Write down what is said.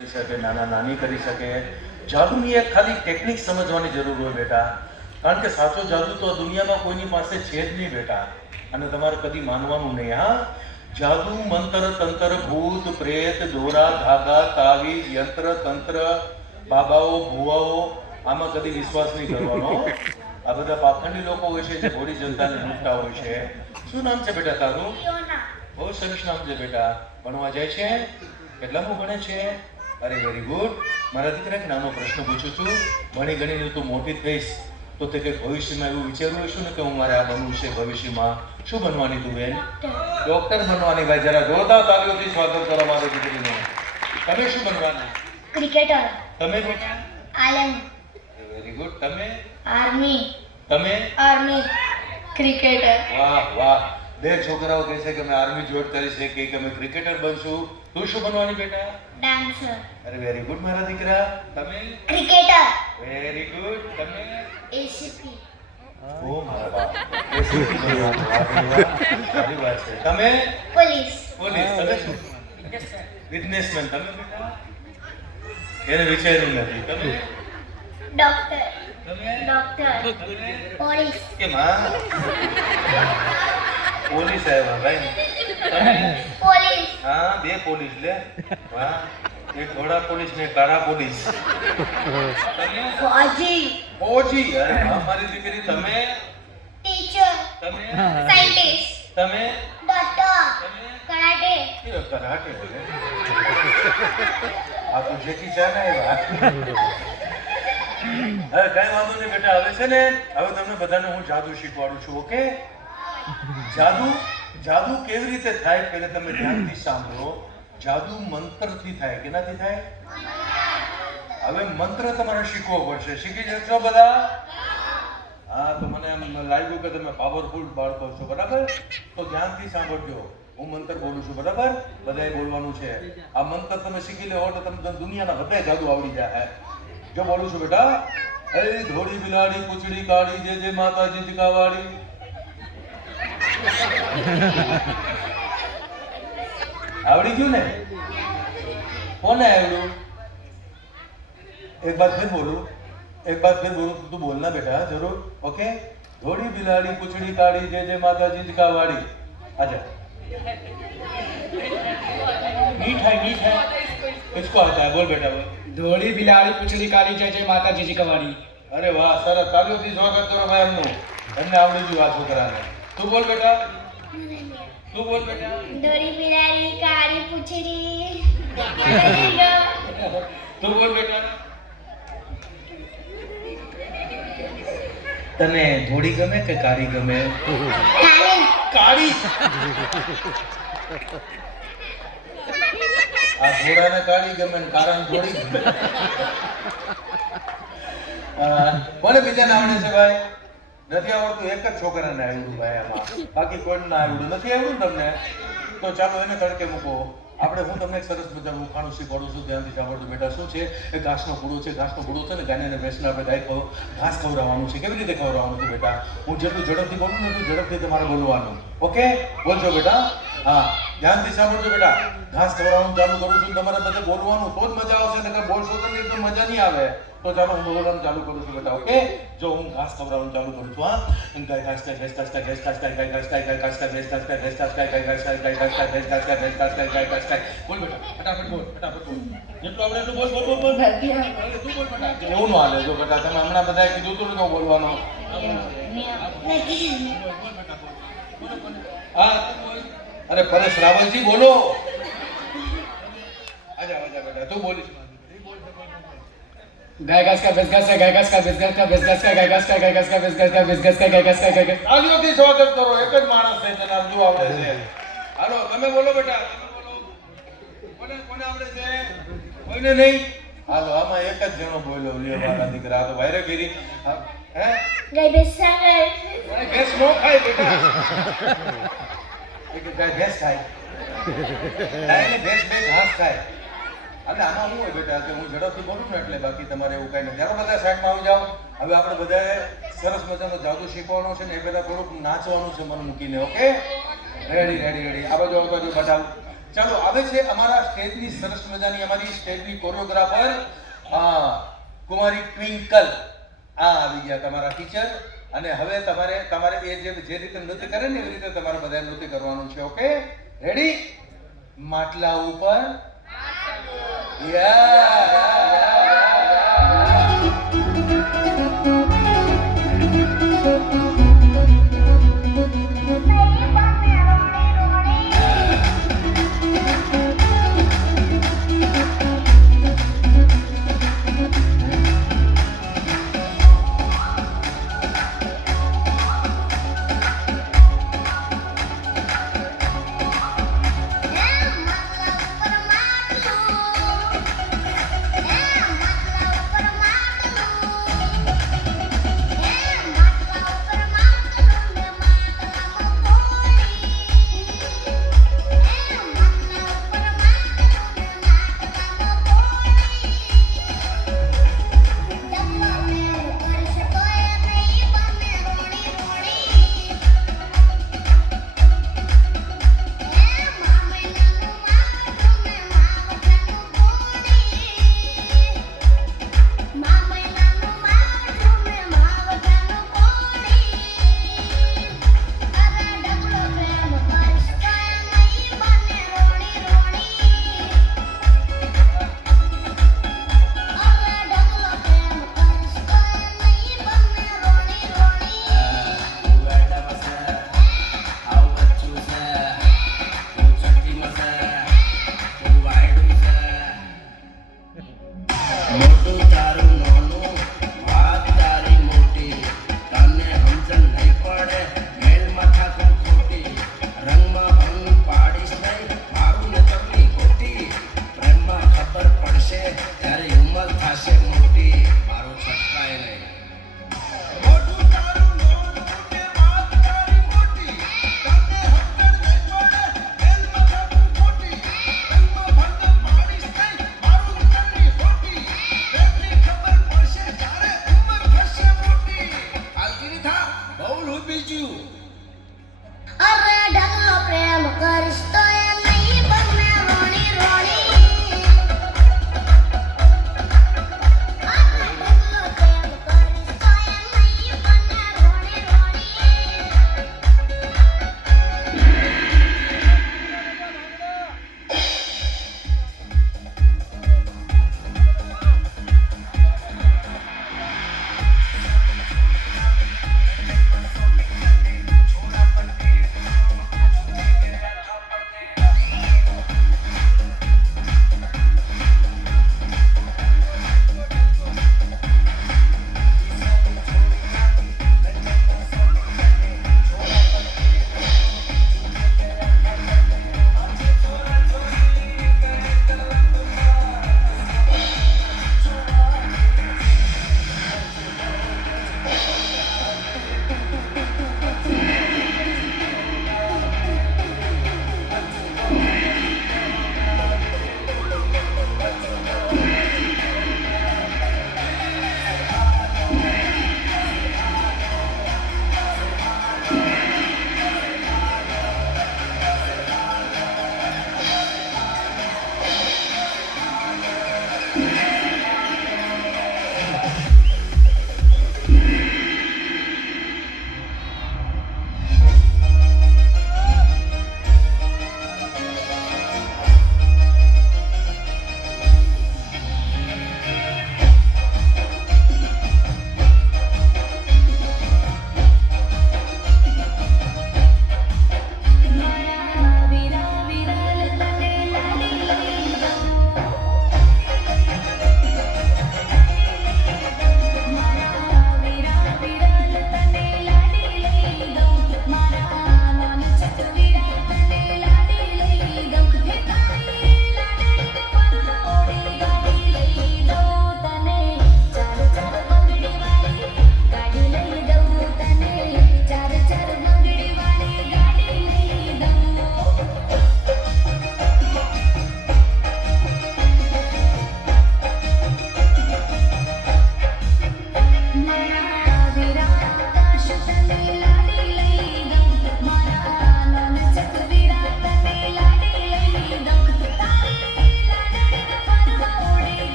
કરી શકે, નાના નાની કરી શકે. જાદુની એક ખાલી ટેકનિક સમજવાની જરૂર હોય બેટા, કારણ કે સાચો જાદુ તો દુનિયામાં કોઈની પાસે છે જ નહીં બેટા, અને તમારે કદી માનવાનું નહીં. હા, જાદુ, મંત્ર, તંત્ર, ભૂત પ્રેત, દોરા ધાગા, તાવીજ, યંત્ર તંત્ર, બાબાઓ ભુવાઓ, આમાં કદી વિશ્વાસ નહીં કરવાનો. આ બધા પાખંડી લોકો હોય છે જે ભોળી જનતાને લૂંટતા હોય છે. શું નામ છે બેટા તારું? બહુ સરસ નામ છે બેટા. ભણવા જાય છે? કેટલામું ભણે છે? અરે વેરી ગુડ. મારા દીકરા એક નાનો પ્રશ્ન પૂછું છું. ભણી ગણીને તું મોટી થઈશ તો તે કંઈક ભવિષ્યમાં એવું વિચારવું હશું ને કે હું મારે આ બનવું છે ભવિષ્યમાં? શું બનવાની તું બેન? ડોક્ટર બનવાની. ભાઈ જરા જોરદાર તાળીઓથી સ્વાગત કરો મારી દીકરીનું. તમે શું બનવાના? ક્રિકેટર. તમે બેટા? આર્મી. Very good. તમે? આર્મી. તમે? Army cricketer. વાહ વાહ. બે છોકરાઓ કહે છે કે અમે આર્મી જોઈન કરી છે, કે અમે ક્રિકેટર બનશું. તું શું બનવાની બેટા? ડાન્સર. અરે વેરી ગુડ મારા દીકરા. તમે? ક્રિકેટર. Very good. તમે? એસીપી. ઓ મારા બાપ. એસીપી બનવાનું. વાહ ભાઈ વાહ. સારી વાત છે. તમે? પોલીસ. પોલીસ. તમે શું? બિઝનેસમેન. તમે બેટા? એને વિચાર્યું નથી. તમે? ડોક્ટર. તમે? ડોક્ટર. તમે? પોલીસ. કે માં પોલીસ આવ્યા ભાઈ. તમે? પોલીસ. હા, બે પોલીસ લે. વાહ. એક ઘોડા પોલીસ ને કાળા પોલીસ. તમે? ફौजी. ફૌજી. અરે વાહ મારી દીકરી. તમે? ટીચર. તમે? સાયન્ટિસ્ટ. તમે? ડોક્ટર. તમે? કરાટે. એ કરાટે બોલે. આ તો જેકી ચા ને વાત. હવે કઈ વાંધો નહીં બેટા. હવે છે ને, હવે તમને બધાને હું જાદુ શીખવાડું છું. ઓકે? જાદુ જાદુ કેવી રીતે થાય પહેલા તમે ધ્યાનથી સાંભળો. જાદુ મંત્રથી થાય. કેનાથી થાય? હવે મંત્ર તમારે શીખવો પડશે. શીખી જશો બધા? હા, તો મને એમ લાગ્યું કે તમે પાવરફુલ બાળકો છો. બરાબર? તો ધ્યાનથી સાંભળજો. હું મંત્ર બોલું છું. બરાબર? બધાએ બોલવાનું છે. આ મંત્ર તમે શીખી લેવો તો તમને દુનિયાના બધા જાદુ આવડી જાય. જો બોલું છું બેટા. હે ધોળી બિલાડી પૂંછડી કાળી, જે જે માતાજી જીકાવાળી. આવડી ગયું ને? કોને આવડ્યું? एक बार फिर बोलूं. एक बार फिर बोलूं तो तू बोलना बेटा जरूर. ओके? धोड़ी बिलाड़ी पूंछड़ी काड़ी, जय जय माता जी का वाड़ी. आजा. नीट है. इसको आता है. बोल बेटा बोल. ધોળી બિલાડી પૂંછડી કાળી, જય જય માતાજી જી કવાડી. अरे वाह सरस. तालियों થી સ્વાગત કરો ભાઈ એમનું. એમને આવડી ગયું આ છોકરાને. તું બોલ બેટા. તું બોલ બેટા. દોરી બિલાડી કાળી પૂંછડી. તું બોલ બેટા. તને ધોળી ગમે કે કાળી ગમે? કાળી. કાળી. આ ઘોડાને કાળી ગમે ને કાળાને ધોળી ગમે. કોને બીજાને આવડે છે ભાઈ? નથી આવડતું? એક જ છોકરાને આવડ્યું ભાઈ આમાં. બાકી કોઈને ના આવડ્યું. નથી આવડ્યું તમને? તો ચાલો એને તડકે મૂકો. આપણે હું તમને એક સરસ મજાનું ઉખાણું શીખવાડું છું. ધ્યાનથી સાંભળજો બેટા. શું છે? એ ઘાસનો પૂડો છે. ઘાસનો પૂડો છે ને, ગાયને અને ભેંસને આપણે ગાય ઘાસ ખવડાવવાનું છે. કેવી રીતે ખવડાવવાનું છે બેટા? હું જેટલું ઝડપથી બોલું ને એટલું ઝડપથી તમારે બોલવાનું. ઓકે? બોલજો બેટા. હા, ધ્યાનથી સાંભળજો બેટા. ઘાસ ખવડાવવાનું ચાલુ કરું છું. તમારે બધે બોલવાનું તો જ મજા આવશે. નકર બોલશો તો નહીં તો મજા નહીં આવે. તો ચાલો હું બોલવાનું ચાલુ કરું છું બેટા. ઓકે? જો હું ઘાસ ખવડાવવાનું ચાલુ કરું છું. હા, ગાય ઘાસ ખાય, ભેંસ ઘાસ ખાય, ભેંસ ઘાસ ખાય, ગાય ઘાસ ખાય, ગાય ઘાસ ખાય, ભેંસ ઘાસ ખાય, ભેંસ ઘાસ ખાય, ગાય ઘાસ ખાય, ગાય ઘાસ ખાય, ભેંસ ઘાસ ખાય, ભેંસ ઘાસ ખાય, ગાય ઘાસ ખાય. બોલ બેટા. ફટાફટ બોલ. ફટાફટ બોલ. જેટલું આવડે એટલું બોલ. બોલ બોલ બોલ. તું બોલ બેટા. એવું ન હાલે. જો બેટા તમે હમણાં બધાએ કીધું હતું ને બોલવાનું. હા, અરે પરેશ રાવલજી બોલો. આજા આજા બેટા. તું બોલીશ. ગાય ઘાસ કા ભેંસ ઘાસ કા, ગાય ઘાસ કા ભેંસ ઘાસ કા, ભેંસ ઘાસ કા ગાય ઘાસ કા, ગાય ઘાસ કા ભેંસ ઘાસ કા, ભેંસ ઘાસ કા ગાય ઘાસ કા, ગાય ઘાસ. તાળીઓથી સ્વાગત કરો. એક જ માણસ છે જેને આટલું આવડે છે. હાલો તમે બોલો બેટા. તમે બોલો. કોને આવડે છે? કોઈને નહીં? હાલો આમાં એક જ જણો બોલ્યો. લે મારા દીકરા. આ તો વાયરેગીરી. હે? ગાય બેસાડે. ભેંસ નો ખાય બેટા. એક ગાય ભેંસ ખાય. ગાયને ભેંસ બે ઘાસ ખાય. એટલે આમાં શું હોય બેટા કે હું ઝડપથી બોલું ને એટલે, બાકી તમારે એવું કઈ નથી. ચાલો બધા સાઈડમાં આવી જાઓ. હવે આપણે બધાએ સરસ મજાનો જાદુ શીખવાનો છે ને એ પહેલા થોડુંક નાચવાનું છે મન મૂકીને. ઓકે? રેડી. આ બાજુ બતાવ. ચાલો આવે છે અમારા સ્ટેજની સરસ મજાની અમારી સ્ટેજની કોરિયોગ્રાફર કુમારી ટ્વિંકલ. આવી ગયા તમારા ટીચર. અને હવે તમારે એ જે રીતે નૃત્ય કરે ને એવી રીતે તમારે બધા નૃત્ય કરવાનું છે. Okay, ready? માટલા ઉપર યા